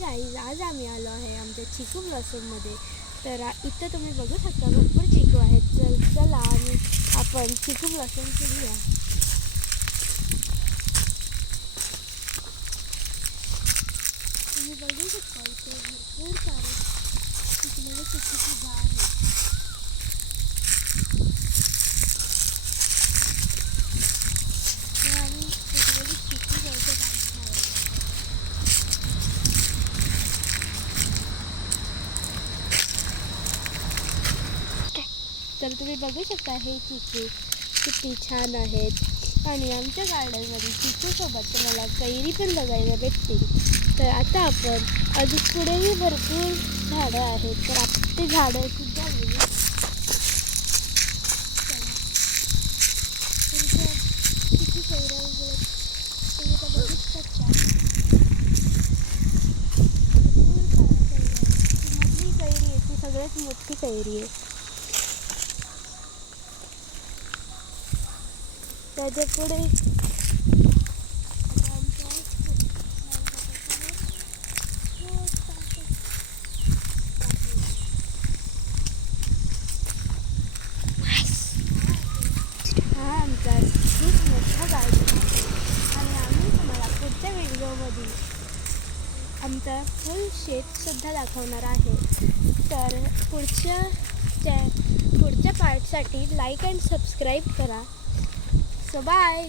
Guys, आज आम्ही आलो आहे आमच्या चिकू ब्लॉसममध्ये. तर इथं तुम्ही बघू शकता भरपूर चिकू आहेत. चला आपण चिकू ब्लॉसम करूया. तुम्ही बघू शकता इथे भरपूर सारे चिकूचे चिकूची झाड आहेत. आम्ही चिकू जायचं झाड. तर तुम्ही बघू शकता हे चिकू किती छान आहेत. आणि आमच्या गार्डनमध्ये चिकूसोबत तुम्हाला कैरी पण बघायला भेटतील. तर आता आपण अजून पुढेही भरपूर झाडं आहेत, तर आपण ते झाडं सुद्धा बघू. किती कैऱ्या वगैरे तुम्ही तर बघूच शकता. भरपूर साऱ्या कैऱ्या आहेत. ती मधली कैरी आहे, ती सगळ्यात मोठी कैरी आहे. त्याच्या पुढे हा आमचा खूप मोठा गार्डन आहे. आणि आम्ही तुम्हाला पुढच्या व्हिडिओमध्ये आमचं फुल शेतसुद्धा दाखवणार आहे. तर पुढच्या पार्टसाठी लाईक अँड सबस्क्राईब करा. So bye.